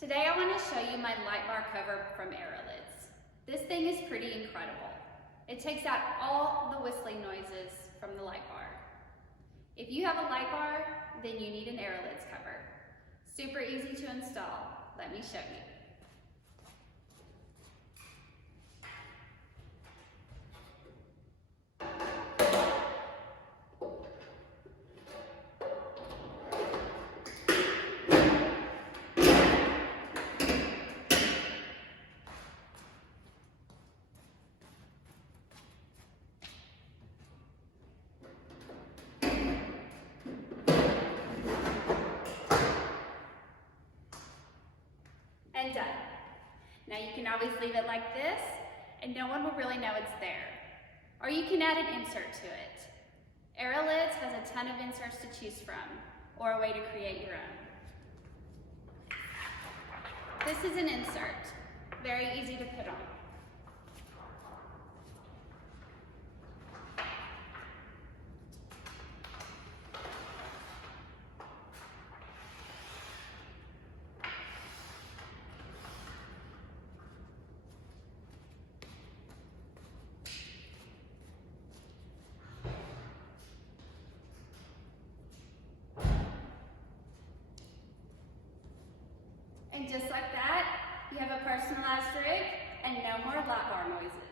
Today I want to show you my light bar cover from Aerolidz. This thing is pretty incredible. It takes out all the whistling noises from the light bar. If you have a light bar, then you need an Aerolidz cover. Super easy to install. Let me show you. And done. Now you can always leave it like this and no one will really know it's there. Or you can add an insert to it. Aerolidz has a ton of inserts to choose from, or a way to create your own. This is an insert, very easy to put on. And just like that, you have a personalized rig and no more light bar noises.